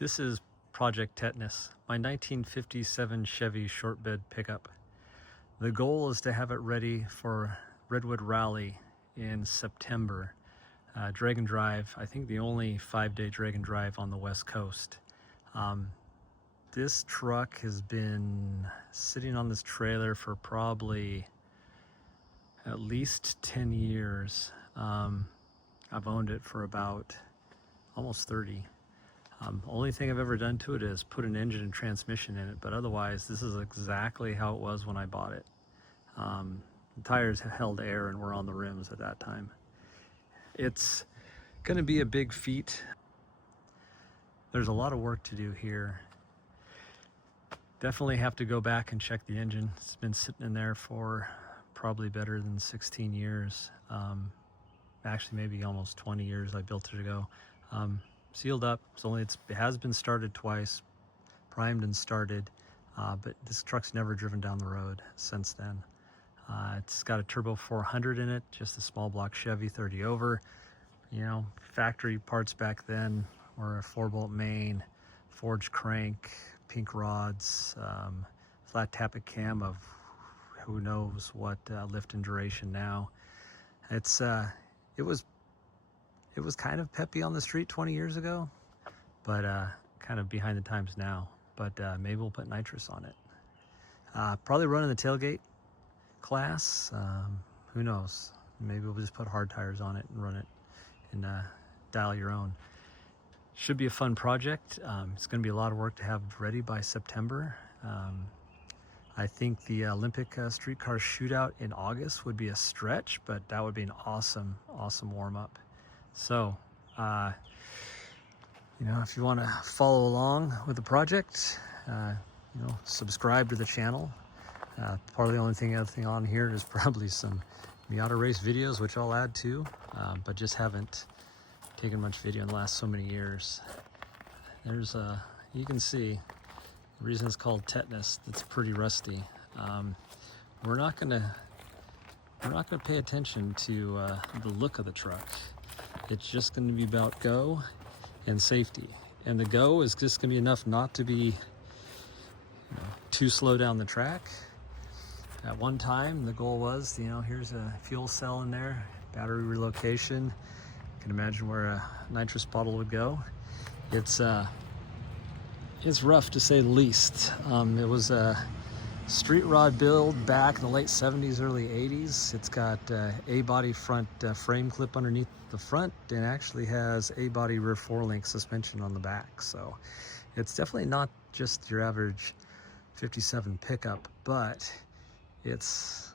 This is Project Tetanus, my 1957 Chevy short bed pickup. The goal is to have it ready for Redwood Rally in September. Drag and drive, I think the only 5-day drag and drive on the West Coast. This truck has been sitting on this trailer for probably at least 10 years. I've owned it for about almost 30. Only thing I've ever done to it is put an engine and transmission in it, but otherwise this is exactly how it was when I bought it. The tires held air and were on the rims at that time. It's going to be a big feat. There's a lot of work to do here. Definitely have to go back and check the engine. It's been sitting in there for probably better than 16 years. Actually maybe almost 20 years I built it ago. Sealed up. It has been started twice, primed and started, but this truck's never driven down the road since then. It's got a turbo 400 in it, just a small block Chevy 30 over. You know, factory parts back then were a 4-bolt main, forged crank, pink rods, flat tappet cam of who knows what lift and duration now. It was kind of peppy on the street 20 years ago, but kind of behind the times now. But maybe we'll put nitrous on it. Probably running the tailgate class. Who knows? Maybe we'll just put hard tires on it and run it and dial your own. Should be a fun project. It's going to be a lot of work to have ready by September. I think the Olympic streetcar shootout in August would be a stretch, but that would be an awesome warm-up. So, you know, if you want to follow along with the project, you know, subscribe to the channel. Probably the only other thing on here is probably some Miata race videos, which I'll add to, but just haven't taken much video in the last so many years. There's you can see the reason it's called tetanus. It's pretty rusty. We're not gonna pay attention to the look of the truck. It's just going to be about go and safety. And the go is just going to be enough not to be too slow down the track. At one time, the goal was, you know, here's a fuel cell in there, battery relocation. You can imagine where a nitrous bottle would go. It's rough to say the least. It was a street rod build back in the late 70s, early 80s. It's got A-body front frame clip underneath the front and actually has A-body rear 4-link suspension on the back. So it's definitely not just your average 57 pickup, but it's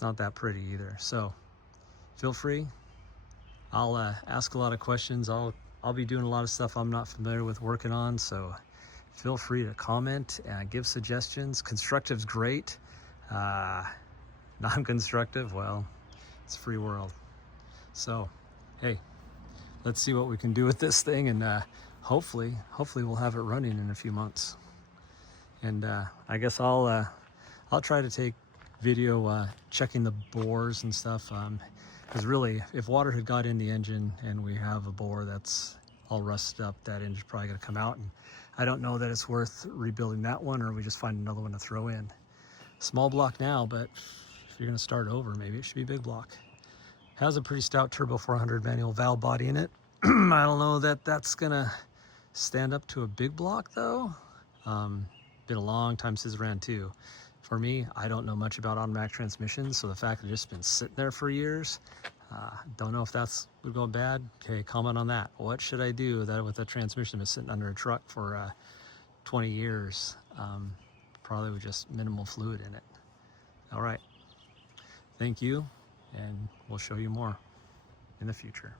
not that pretty either. So feel free. I'll ask a lot of questions. I'll be doing a lot of stuff I'm not familiar with working on, so feel free to comment and give suggestions. Constructive's great. Non-constructive, well, it's a free world. So, hey, let's see what we can do with this thing, and hopefully we'll have it running in a few months. And I guess I'll try to take video checking the bores and stuff. Because really, if water had got in the engine and we have a bore that's all rusted up, that engine's probably going to come out. And I don't know that it's worth rebuilding that one, or we just find another one to throw in. Small block now, but if you're going to start over, maybe it should be big block. Has a pretty stout turbo 400 manual valve body in it. I don't know that that's going to stand up to a big block, though. Been a long time since it ran two. For me, I don't know much about automatic transmissions, so the fact that it's just been sitting there for years, don't know if that's would go bad. Okay, comment on that. What should I do with a transmission that's sitting under a truck for 20 years? Probably with just minimal fluid in it. All right. Thank you, and we'll show you more in the future.